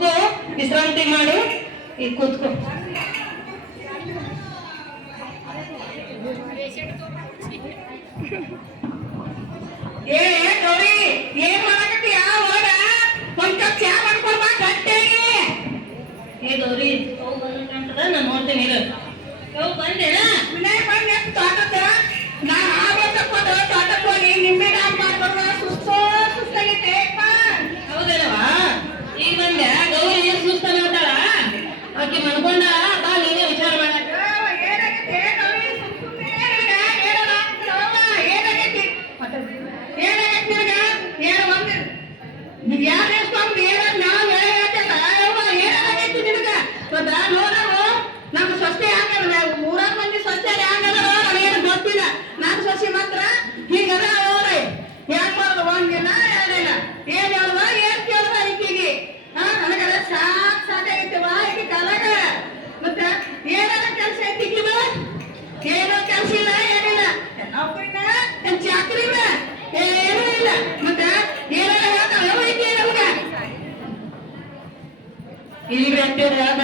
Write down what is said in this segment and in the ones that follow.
ಕುತ್ಕೋ, ವಿಶ್ರಾಂತಿ ಮಾಡು. ಈಗ ಕುತ್ಕೋ. ಏ ಗೌರಿ ಏನ್ ಮಾಡಕತ್ತಿ ಯಾವ ಹೋಗ. ಒಂದ್ ಕಪ್ ಚಾ ಮಾಡ್ಕೊಡ್ಬ ಏ, ಗೌರಿ ಅವ್ ಬಂದ್ಕಂತದ ನಾನು ನೋಡ್ತೀನಿ, ಇರು. ಅವ್ ಬಂದೇನಾ? ಮನ್ಯಾಗ ಬಂದ ತೋಟಕ್ಕ? ನಾ ಆ ಬಂದಕ್ಕೋದ ತೋಟಕ್ಕೆ ಹೋಗಿ ನಿಮ್ಮೆಲ್ಲ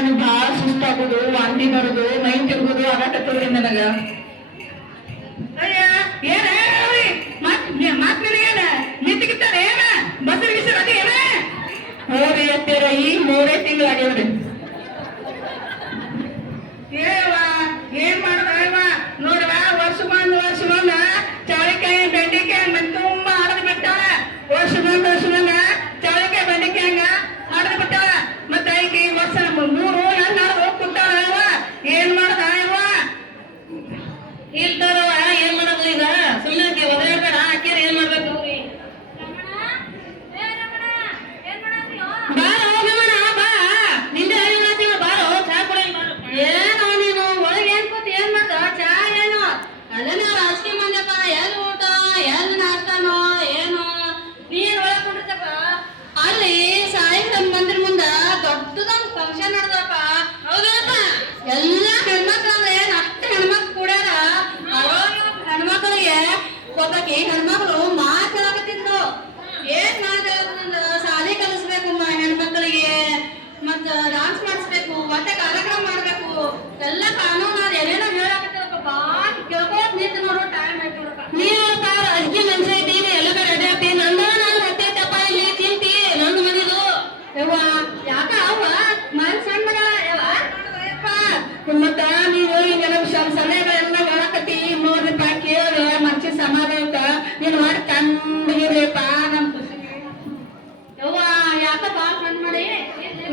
ನನಗೆ ಭಾಳ ಸುಸ್ತಾಗುದು ವಾಂತಿ ಬರೋದು, ಮೈ ತಿರುಗೋದು ತೋರಿ ನನಗ. ಏನ ಮಾತಿನ ಏನ? ಬಸರ್ ಅತ್ತೇರ ಮೂರೇ ತಿಂಗಳಾಗ್ಯವ್ರಿ.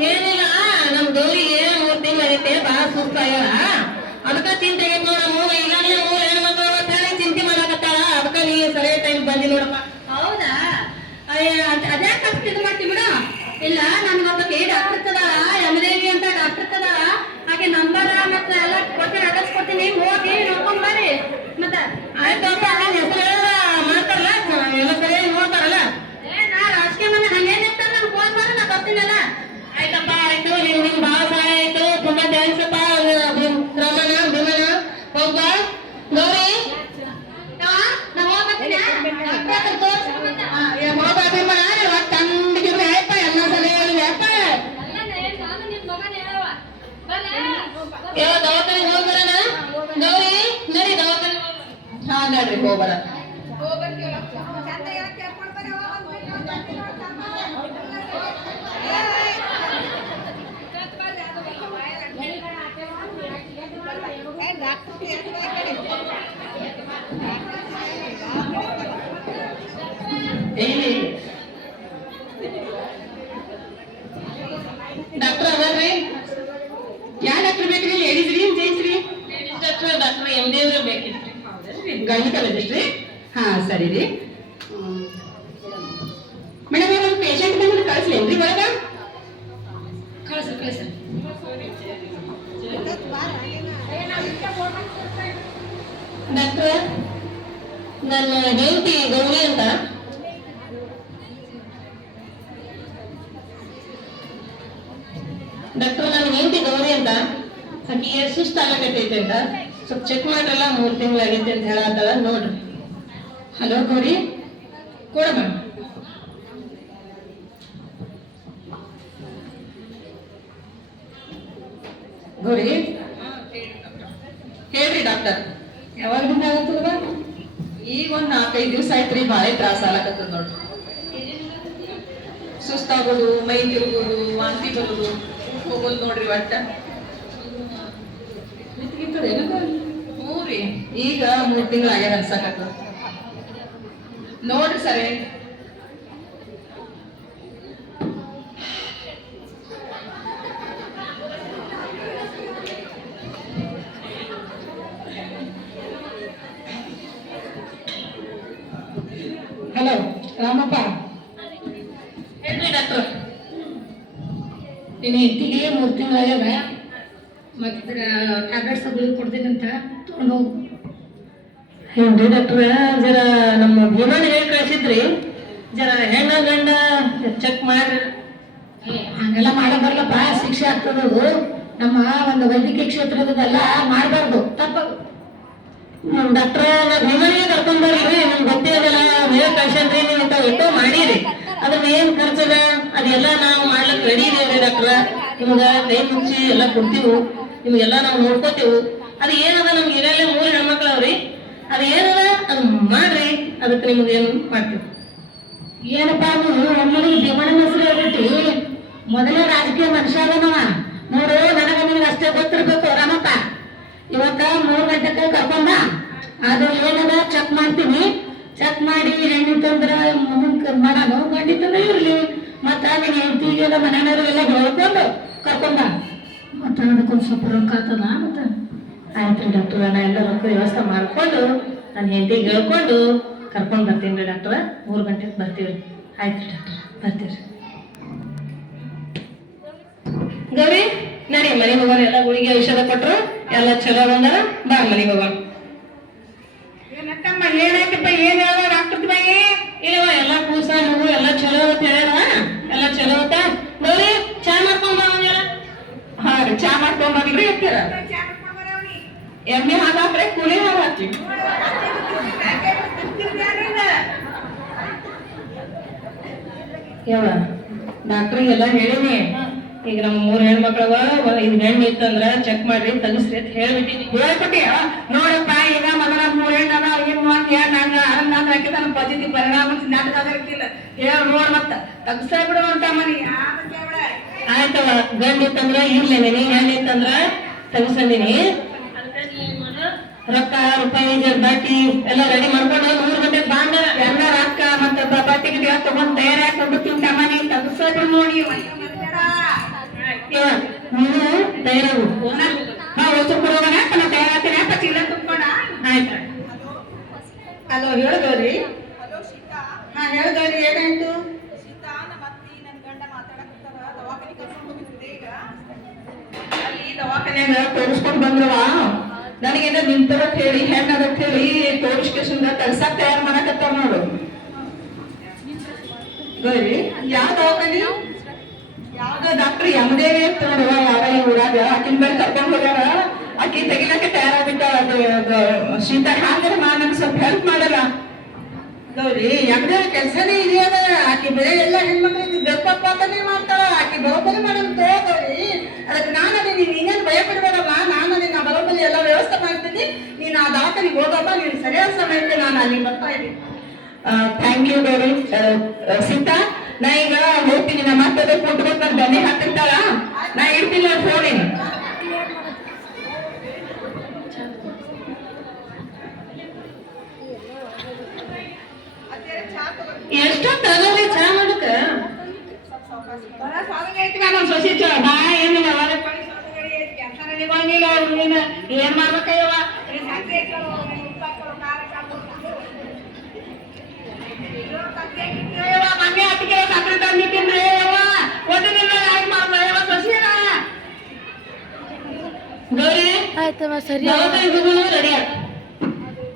ಏನಿಲ್ಲ, ನಮ್ ಡೋರಿಗೆ ಮೂರು ತಿಂಗಳು ಐತೆ ಬಾಳ ಸುಸ್ತಾಗ್ಯಾವ ಅದಕ್ಕ ಚಿಂತೆ ಆಗೈತೆ ನೋಡ ಮೂವ ಇಲ್ಲ ನೀನು ಮೂರ್ ಹೆಣ್ಮಕ್ಳು ಅಂತಾಳೆ ಚಿಂತೆ ಮಾಡಕತ್ತಾಳ. ಅದಕ್ಕ ನೀ ಸರಿಯ ಟೈಮ್ ಬಂದಿ ನೋಡಪ್ಪ. ಹೌದಾ? ಅದ್ಯಾಕೆ ಅಷ್ಟು ಇದು ಮಾಡ್ತೀವಿ ಬಿಡ? ಇಲ್ಲ ಹನ್ನೆರಡ್ರಿ ಗೋಬರ ಡಾಕ್ಟರ್ ಅದರ್ರಿ ಗೈನಕಾಲಜಿಸ್ಟ್ ರೀ ಹಾ, ಸರಿ ರೀ. ಮೇಡಮ್ ಒಂದು ಪೇಷಂಟ್ ಬಂದ್ರೆ ಕಳಿಸ್ಲೇನ್ರಿ ಒಳಗ? ಕಳಿಸ್ರಿ ಕಳಿಸ್ರಿ ಡಾಕ್ಟರ್, ನನ್ನ ಗೆಳತಿ ಗೌರಿ ಅಂತ. ಡಾಕ್ಟರ್, ನನ್ನ ಗೆಳತಿ ಗೌರಿ ಅಂತ. ಆಕೆ ಸುಸ್ತಾಗತೈತೆ ಅಂತ. ಸ್ವಲ್ಪ ಚೆಕ್ ಮಾಡ್ರಲ್ಲ, ಮೂರು ತಿಂಗಳಾಗೈತೆ ಅಂತ ಹೇಳತ್ತಾಳ ನೋಡ್ರಿ. ಹಲೋ ಗೌರಿ? ಕೊಡಮ್ಮ ಗೌರಿ? ಹೇಳ್ರಿ ಡಾಕ್ಟರ್ ಯಾವಾಗಿಂದ ಆಗತ್ತದ ಈಗ ಒಂದ್ ನಾಲ್ಕೈದು ದಿವಸ ಆಯ್ತ್ರಿ ಭಾಳ ತ್ರಾಸ ಆಗತ್ತದ ನೋಡ್ರಿ. ಸುಸ್ತಾಗೋದು, ಮೈ ತಿರುಗೋದು, ವಾಂತಿ ಬರೋದು, ಹೋಗೋದು ನೋಡ್ರಿ ಒಟ್ಟ. ಈಗ ಮೂರು ತಿಂಗಳು ಆಗ್ಯಾರ ಅನ್ಸಕತ್ತ ನೋಡ್ರಿ ಸರಿ. ಹಲೋ ರಾಮಪ್ಪ. ಹೇಳ್ರಿ ಡಾಕ್ಟರ್. ನಿನ್ನ ಹೆಂಡತಿಗೆ ಮೂರು ತಿಂಗಳಾಗ್ಯದ ಮತ್ತೆ ಟ್ಯಾಬ್ಲೆಟ್ಸ್ ಗುಳಿಗೆ ಕೊಡ್ತೀನಿ ಅಂತ ಏನ್ರಿ ಡಾಕ್ಟ್ರ ಜರ ನಮ್ಮ ಭೀಮಣ್ಣ ಹೇಳಿ ಕಳ್ಸಿದ್ರಿ? ಜರ ಹೆಣ್ಣ ಗಂಡ ಚೆಕ್ ಮಾಡ್ರಿ. ಹಂಗೆಲ್ಲ ಮಾಡೋ ಭಾಳ ಶಿಕ್ಷೆ ಆಗ್ತದದು ನಮ್ಮ ಒಂದು ವೈದ್ಯಕೀಯ ಕ್ಷೇತ್ರದಲ್ಲ ಮಾಡಬಾರ್ದು ತಪ್ಪ ನಮ್ಮ ಡಾಕ್ಟ್ರ ನಾ ಭೀಮಣ್ಣಿಗೆ ಕರ್ಕೊಂಡ್ ಬರ್ರಿ, ನಿಮ್ಗೆ ಗೊತ್ತೇ ಅದಲ್ಲ ಹೇಳಿ ನೀವು ಅಂತ ಎಷ್ಟೋ ಮಾಡಿರಿ. ಅದನ್ನ ಏನ್ ಖರ್ಚದ? ಅದೆಲ್ಲ ನಾವು ಮಾಡ್ಲಿಕ್ಕೆ ರೆಡಿ ಇದೀವಿ ಡಾಕ್ಟ್ರ ನಿಮ್ಗೆ ಕೈ ಮುಚ್ಚಿ ಎಲ್ಲ ಕೊಡ್ತೀವಿ. ನಿಮ್ಗೆಲ್ಲ ನಾವು ನೋಡ್ಕೋತೀವಿ. ಅದು ಏನದ ನಮ್ಗೆ ಇರಲ್ಲೇ ಮೂರು ಹೆಣ್ಮಕ್ಳು ಅವ್ರಿ ಅದು ಏನದ ಅದು ಮಾಡ್ರಿ. ಅದಕ್ಕೆ ನಿಮ್ಗೆ ಏನು ಮಾಡ್ತೀವಿ? ಏನಪ್ಪಾ ನೀವು ಒಮ್ಮಲಿಗೆ ಭೀಮಣ್ಣನ ಹೆಸರು ಹೇಳ್ಬಿಟ್ಟು ಮೊದಲೇ ರಾಜಕೀಯ ಮನುಷ್ಯ ಅದನವ ನೋಡು, ನನಗ ನಿನಗೆ ಅಷ್ಟೇ ಗೊತ್ತಿರ್ಬೇಕು, ರಾಮಪ್ಪ. ಇವತ್ತ ಮೂರು ಗಂಟೆಗೆ ಕರ್ಕೊಂಡ. ಅದು ಏನದ? ಚೆಕ್ ಮಾಡ್ತೀನಿ. ಚೆಕ್ ಮಾಡಿ ಹೆಣ್ಣಿತ್ತಂದ್ರ ಮುಂದಕ್ಕೆ ಮಾಡೋಣ ಗಂಡಿತ್ತಂದ್ರ ಇರ್ಲಿ. ಮತ್ತ ನಿನ್ನ ಹೆಂಡತಿಗೆಲ್ಲ ಎಲ್ಲ ಹೇಳ್ಕೊಂಡು ಕರ್ಕೊಂಡ. ಮತ್ತ ಅದಕ್ಕೊಂದು ಸ್ವಲ್ಪ ರೊಕ್ಕ ಮತ್ತ? ಆಯ್ತ್ರಿ ಡಾಕ್ಟರ್. ನಾನು ಎಲ್ಲ ರೊಕ್ಕ ವ್ಯವಸ್ಥೆ ಮಾಡ್ಕೊಂಡು ನನ್ನ ಹೆಂಡತಿಗೆ ಹೇಳ್ಕೊಂಡು ಕರ್ಕೊಂಡು ಬರ್ತೀನಿ ರೀ ಡಾಕ್ಟ್ರ. ಮೂರು ಗಂಟೆಗೆ ಬರ್ತೀವಿ ಆಯ್ತು ಡಾಕ್ಟರ್. ಬರ್ತೀವಿ ಗೌರಿ ನಡಿ ಮನೆಗೆ ಹೋಗೋಣ. ಎಲ್ಲ ಗುಳಿಗೆ ಔಷಧ ಕೊಟ್ಟರು ಎಲ್ಲ ಚಲೋ ಬಂದಾರ. ಬಾ ಮನೆಗೆ ಹೋಗೋಣ. ಏನಕ್ಕಮ್ಮ ಏನಾಯ್ತಪ್ಪ ಏನು ಹೇಳೋ ಡಾಕ್ಟರ್ ಬಾಯಿ ಇಲ್ಲವ ಎಲ್ಲ ಕೂಸ ಮಗು ಎಲ್ಲ ಚಲೋ ಅಂತ ಹೇಳ್ಯಾರ ಎಲ್ಲ ಚಲೋ ಅಂತ ಗೌರಿ ಚಾ ಮಾಡ್ಕೊಂಡ್ ಬಾ ಒಂದ್ ಜರ. ಹಾ ರೀ ಚಾ ಮಾಡ್ಕೊಂಡ್ ಬರ್ರಿ ಅಂತೀರ ಎಮ್ಮೆ ಹಾಲು ಹಾಕ್ರೆ ಕುರಿ ಹಾಲು ಹಾಕ್ತೀವಿ ಯಾವ ಡಾಕ್ಟ್ರಿಗೆಲ್ಲ ಹೇಳಿನಿ. ಈಗ ನಮ್ಮ ಮೂರ್ ಹೆಣ್ಮಕ್ಳವ ಇದು ಹೆಣ್ಣು ಇತ್ತಂದ್ರ ಚೆಕ್ ಮಾಡ್ರಿ ತೆಗಿಸ್ರಿ ಅಂತ ಹೇಳ್ಬಿಟ್ಟಿನಿ. ಹೇಳ್ಕೊಟ್ಟಿಯ ನೋಡಪ್ಪ ಈಗ ಮೊದಲ ಮೂರ್ ಹೆಣ್ಣು ಅದ ಏನು ಅಂತ ಹೇಳಿ ನಂಗ ನಾನು ಹಾಕಿದ ನನ್ನ ಪದ್ಧತಿ ಪರಿಣಾಮ ನಾಟಕ ಆಗಿರ್ಕಿಲ್ಲ ಹೇಳ ನೋಡ್ ಮತ್ತ. ತಗ್ಸ ಬಿಡುವಂತ ಮನಿ. ಆಯ್ತವ ಗಂಡ ಇತ್ತಂದ್ರ ಇರ್ಲೇನಿ ಹೆಣ್ಣು ಇತ್ತಂದ್ರ ತೆಗಿಸಂದಿನಿ ರೊಕ್ಕ ರೂಪಾಯಿ ಬಟ್ಟಿ ಎಲ್ಲ ರೆಡಿ ಮಾಡ್ಕೊಂಡು ಮೂರು ಗಂಟೆ ಬಾಂಡ ಎಲ್ಲ ರೊಕ್ಕ ಮತ್ತ ಬಟ್ಟೆ ಗಿಡ ತಗೊಂಡ್ ತಯಾರಾಗಿ ಕೊಡ್ಬಿಟ್ಟು ಸಾಮಾನಿ ಮನಿ ತಗ್ಸ ಬಿಡು ನೋಡಿ. ನೀನು ತಯಾರಾಗು. ಹಾ ವಸ್ತು ಕೊಡೋಣ ನಾ ತಯಾರಾಗ್ತೀನಿ. ಅಪ್ಪ ಚೀಲ ತುಂಬೋಣ ಆಯ್ತು. ಹಲೋ ಹೇಳ್ದವ್ರಿ ಹಾ ಹೇಳ್ದವ್ರಿ ಏನಾಯ್ತು? ದವಾಖಾನ್ಯಾಗ ತೋರಿಸ್ಕೊಂಡ್ ಬಂದ್ರವ. ನನಗೇನ ನಿಂತರತ್ ಹೇಳಿ ಹೆಣ್ಣದತ್ ಹೇಳಿ ತೋರಿಸ್ಕೇಶನ್ ಕಳ್ಸಾಕ್ ತಯಾರು ಮಾಡಕತ್ತಾರ ನೋಡು. ಗೌರಿ ಯಾವ ಯಾವ್ದೋ ಡಾಕ್ಟರ್ ಯಮದೇವಿ ಅಂತ ನೋಡುವ ಈ ಊರಾಗ? ಆಕಿನ ಮೇಲೆ ಕರ್ಕೊಂಡ್ ಹೋಗ್ಯಾರ. ಆಕಿ ತೆಗಿಲಕ್ಕೆ ತಯಾರಾಗಿದ್ದ ಅದು ಶೀತಾ ಹ್ಯಾಂಗರ ಮಾ ನಮ್ಗೆ ಸ್ವಲ್ಪ ಹೆಲ್ಪ್ ಮಾಡಲ್ಲ. ಗೌರಿ, ಯಮದೇವಿ ಕೆಲ್ಸನೇ ಇದೆಯದ? ಆಕಿ ಬೇರೆ ಎಲ್ಲ ಹೆಣ್ಮಕ್ಳಿಗೆ ಬೆಪ್ಪಪ್ಪ ಅಂತಾನೆ ಮಾಡ್ತಾಳ. ಆಕಿ ಬರೋಬ್ಬರಿ ಮಾಡಂತ ಗೌರಿ. ಅದಕ್ಕೆ ನಾನು ನೀನ್ ನೀನೇನು ಭಯ ಪಡ್ಬೇಡಮ್ಮ ನಾನು ಬರೋಬ್ಬರಿ ಎಲ್ಲ ವ್ಯವಸ್ಥೆ ಮಾಡ್ತೀನಿ. ನೀನು ಆ ದಾಖಲೆಗೆ ಹೋಗಪ್ಪ, ನೀನು ಸರಿಯಾದ ಸಮಯಕ್ಕೆ ನಾನು ಅಲ್ಲಿ ಬರ್ತಾ ಇದ್ದೀನಿ. Thank you Gauri Sita. ನಾ ಈಗ ಹೋಗ್ತೀನಿ ನಮ್ಮ ಕೊಟ್ಟು ಬಂದು ದನಿ ಹಾಕಿರ್ತಾಳ ನಾ ಇಡ್ತೀನಿ ಫೋನಿನ ಎಷ್ಟೊತ್ತಾಗಲ್ಲ ಚಾ ಮಾಡಕ್ಕೆ ಸೊಸಿ ಚಾ. ಬಾ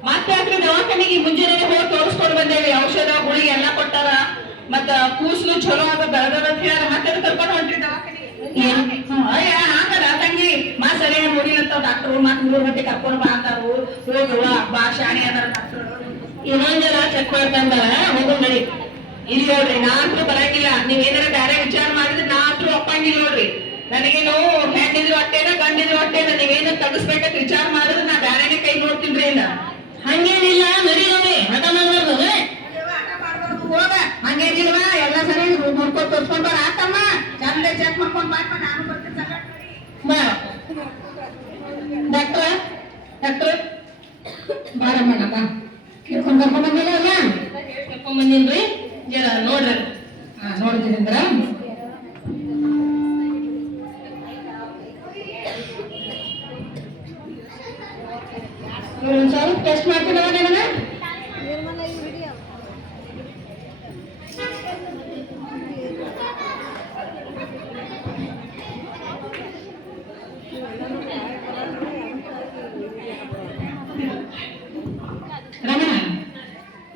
ಮತ್ತೆ ಹಾಕ್ರಿ ದವಾಖಾನಿಗೆ ಮುಂಜಾನೆ ಹೋಗಿ ತೋರಿಸ್ಕೊಂಡು ಬಂದೇವಿ ಔಷಧ ಗುಳಿಗೆ ಎಲ್ಲ ಕೊಟ್ಟಾರ. ಮತ್ತ ಕೂಸ್ಲು ಚಲೋ ಆಗ ಬೆಳೆದ ಅಂತ ಹೇಳ ಮತ್ತೆ ಕರ್ಕೊಂಡು ಹೊಂಟ್ರಿ ಹೋಗಿಲ್ಲಂತ ಡಾಕ್ಟರ್ ಮತ್ ಮೂರು ಗಂಟೆ ಕರ್ಕೊಂಡು ಬಾ ಅಂತಾರು. ಹೋಗುವ ಬಾ ಶಾಣಿ ಅದಾರ ಡಾಕ್ಟರ್ ಇನ್ನೊಂದ್ ಚೆಕ್ ಮಾಡ್ಕೊಂಡಾರ ಹೋಗೋ ನಡಿ ಇಲ್ಲಿ ನೋಡ್ರಿ ನಾ ಅಂತೂ ಬರಂಗಿಲ್ಲ. ನೀವ್ ಏನಾರ ಬೇರೆ ವಿಚಾರ ಮಾಡಿದ್ರೆ ನಾ ಅಂತೂ ಒಪ್ಪಂಗಿಲ್ಲ ನೋಡ್ರಿ. ನನಗೇನು ಹೆಣ್ಣಿದ್ರು ಹೊಟ್ಟೆನ ಗಂಡಿದ್ರು ಹೊಟ್ಟೆನ ನೀವೇನು ತಗಸ್ಬೇಕಂತ ವಿಚಾರ ಮಾಡಿದ್ರೆ ನಾ ಬೇರೆ ಕೈ ನೋಡ್ತೀನಿ ಇಲ್ಲ ಹಂಗೇನಿಲ್ಲ ನಡಿ ನೋಡಿ ಹಠ ಮಾಡ್ಬಾರ್ದು ಆಟ ಮಾಡ್ಬಾರ್ದು ಹೋಗ. ಹಂಗೇನಿಲ್ವಾ? ಎಲ್ಲ ಸರಿ ನೋಡ್ಕೊಂಡು ತೋರ್ಸ್ಕೊಂಡ್ ಬರ ಆತಮ್ಮ ಚಂದ ಚೆಕ್ ಮಾಡ್ಕೊಂಡ್ ಬಾ ನಾನು ಬರ್ತೀನಿ ಸಂಗಡ ನೋಡಿ ಬಾ ಡಾಕ್ಟ್ರ ಡಾಕ್ಟ್ರ ಬಾರಮ್ಮ ಬಾ ಕೇಳ್ಕೊಂಡ್ ಕರ್ಕೊಂಡ್ ಬಂದಿಲ್ಲ ಅಲ್ಲ ಕರ್ಕೊಂಡ್ ಬಂದಿನ್ರಿ ಜರ ನೋಡ್ರಿ ಹಾ ನೋಡ್ತೀನಿ ಅಂದ್ರ ಒಂದ್ ಸ್ವಲ್ಪ ಟೆಸ್ಟ್ ಮಾಡ್ತೀನಿ ನಿಮ್ಮನ್ನ ರಮಣ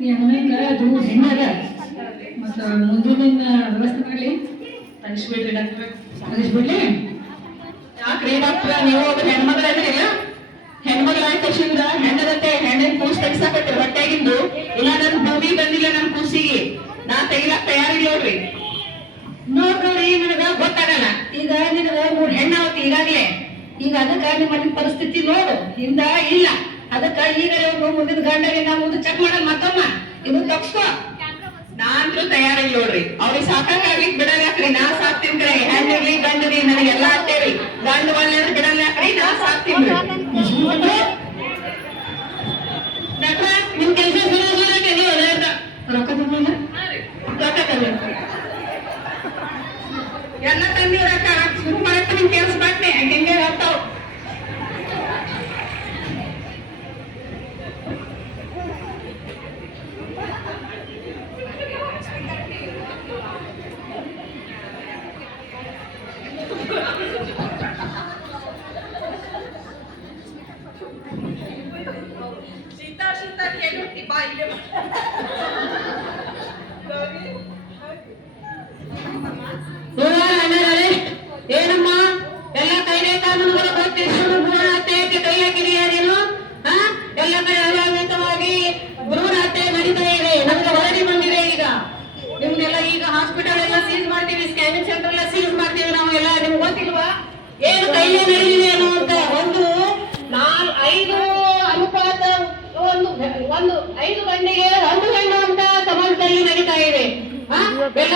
ಈ ವ್ಯವಸ್ಥೆ ಮಾಡಲಿ ನೀವು ಒಬ್ಬ ಹೆಣ್ಮಗಳ ಇದ್ರಿಲ್ಲ ಹೆಣ್ಮಗಳ ಆದ ತಕ್ಷಣ ಹೆಣ್ಣದಂತೆ ಹೆಣ್ಣಿನ ಕೂಸ್ ತೆಗಿಸಾಕತ್ರಿ ಹೊಟ್ಟೆಗಿಂದು? ಭೂಮಿ ಬಂದಿಲ್ಲ ನನ್ ಕೂಸಿಗೆ. ನಾ ತೆಗಿಲಕ್ ತಯಾರಿಲ್ಲ ನೋಡ್ರಿ. ನೋಡ್ ನೋಡಿ ನನಗ ಗೊತ್ತಾಗಲ್ಲ. ಈಗ ನಿನಗ ಮೂರ್ ಹೆಣ್ಣಾವತಿ ಈಗಾಗ್ಲೇ. ಈಗ ಅದಕ್ಕ ನಿಮ್ಮ ಪರಿಸ್ಥಿತಿ ನೋಡು. ಹಿಂದ ಇಲ್ಲ. ಅದಕ್ಕ ಈಗ ಮುಂದಿನ ಗಂಡಗೆ ನಾ ಮುಂದೆ ಚೆಕ್ ಮಾಡಲ್ಲ ಮತ್ತಮ್ಮ. ಇದು ತಪ್ಸ್ಕೋ. ನಾನ್ರು ತಯಾರಿಲ್ಲ ನೋಡ್ರಿ. ಅವ್ರಿಗೆ ಸಾಕಾಗ್ಲಿಕ್ ಬಿಡಲ್ಲ ಯಾಕ್ರಿ? ನಾ ಸಾಕ್ತೀನಿ ಕರೆ ಹೆಣ್ಣಿರ್ಲಿ ಗಂಡರಿ ಎಲ್ಲಾ ಆಗ್ತೇರಿ ಗಂಡು ಒಳ್ಳೆ ಬಿಡಲ್ಲ ಯಾಕ್ರಿ? ನಾ ಸಾಕ್ತೀನಿ ನಿಮ್ ಕೆಲಸ ಅಲ್ಲ ಮೇಲೆ? ಎಲ್ಲ ತಂದಿವ್ರ ಶುರು ಮಾಡಕ್ಕೆ ನಿಮ್ ಕೆಲಸ ಬಟ್ಟೆ ಹೆಂಗೆ ಹೇಳ್ತಾವ್ ಶೀತ ಶೀತ ಕೇಳಿ ಬಾ ಇಲ್ಲೇ ಬಾ. ಗೌರಿ, ಏನಮ್ಮ ಎಲ್ಲ ಕೈಲೇ ಕಾನೂನುಗಳು ಗೊತ್ತಿದ್ದು ಭ್ರೂಣ ಹತ್ಯೆಗೆ ಕೈ ಹಾಕಿದೀಯ ನೀನು ಹಾ? ಎಲ್ಲ ಕಡೆ ಅನಿಯಮಿತವಾಗಿ ಭ್ರೂಣ ಹತ್ಯೆ ನಡೀತಾ ಇದೆ ನಮ್ಗೆ ವರದಿ ಬಂದಿದೆ ಈಗ ನಿಮ್ಗೆಲ್ಲ ಈಗ ಹಾಸ್ಪಿಟಲ್ ಎಲ್ಲ ಸೀಸ್ ಮಾಡ್ತೀವಿ ಸ್ಕ್ಯಾನಿಂಗ್ ಸೆಂಟರ್ ಎಲ್ಲ ಸೀಸ್ ಮಾಡ್ತೀವಿ ನಾವು ಎಲ್ಲ ನಿಮ್ಗೆ ಗೊತ್ತಿಲ್ವಾ ಏನು ಕೈಲೇ ನಡೆದಿದೆ ಅನ್ನುವಂತ ಒಂದು ನಾಲ್, ಐದು ಅನುಪಾತ ಒಂದು ಒಂದು ಐದು ಗಂಟೆಗೆ ಒಂದು ಗಂಟೆ ಅಂತ ಸಮಾಜದಲ್ಲಿ ನಡೀತಾ ಇದೆ ಹಾ? ಎಲ್ಲ